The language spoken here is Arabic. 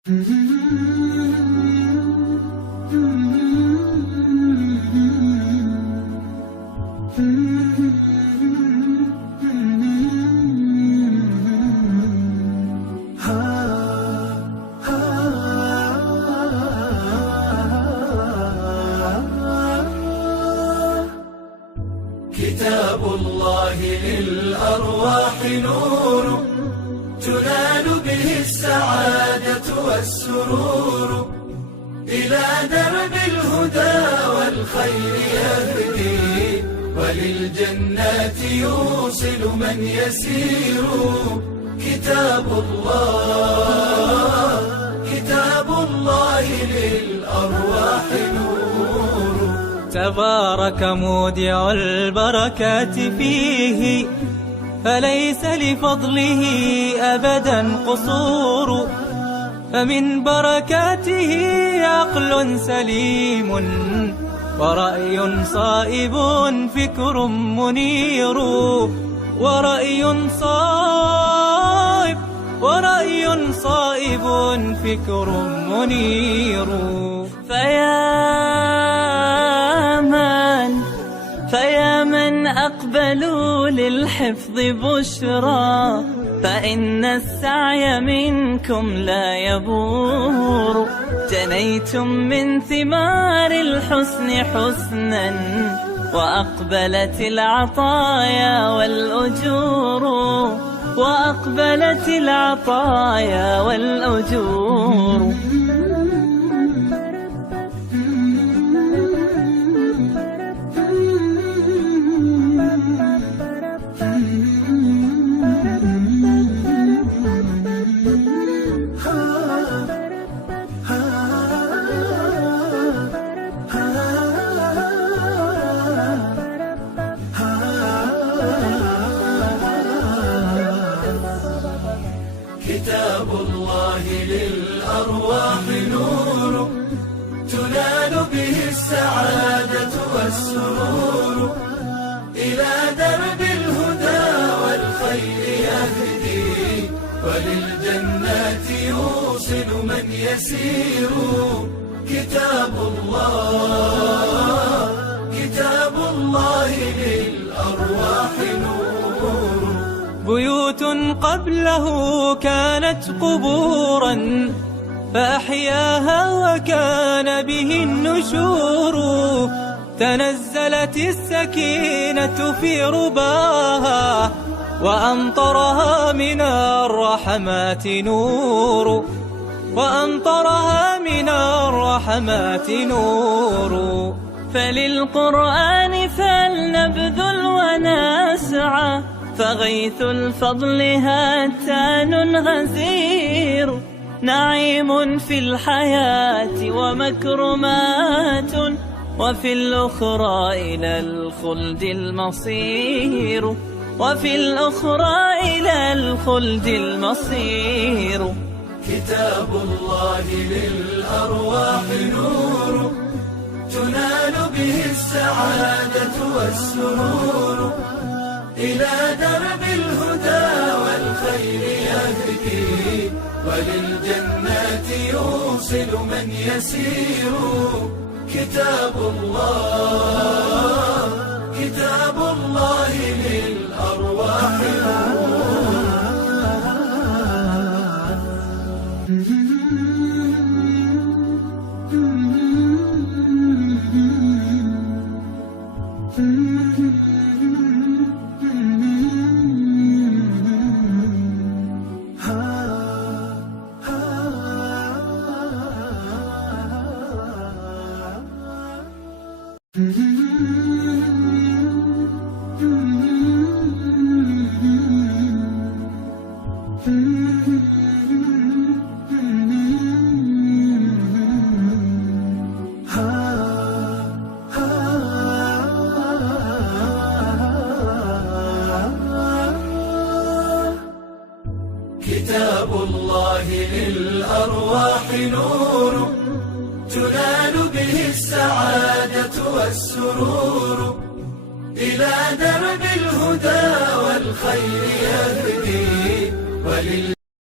كتاب الله للأرواح نور تنال به السعادة والسرور، إلى درب الهدى والخير يهدي، وللجنات يوصل من يسير. كتاب الله للأرواح نور. تبارك مودع البركات فيه، فليس لفضله أبدا قصور. فمن بركاته عقل سليم، ورأي صائب فكر منير. ورأي صائب فكر منير. فيا من أقبلوا للحفظ بشرى، فإن السعي منكم لا يبور. جنيتم من ثمار الحسن حسنا، وأقبلت العطايا والأجور. كتاب الله للأرواح نور تنال به السعادة والسرور، إلى درب الهدى والخير يهدي، وللجنات يوصل من يسير. كتاب الله للأرواح نور. بيوت قبله كانت قبورا، فأحياها وكان به النشور. تنزلت السكينة في رباها، وأمطرها من الرحمات نور. فللقرآن فلنبذل ونسعى، فغيث الفضل هاتان غزير. نعيم في الحياة ومكرمات، وفي الأخرى إلى الخلد المصير. كتاب الله للأرواح نور تنال به السعادة والسرور، إلى درب الهدى والخير يهدي، وللجنات يوصل من يسير. كتاب الله للأرواح كتاب الله للأرواح نور تنال به السعادة والسرور، إلى درب الهدى والخير يهدي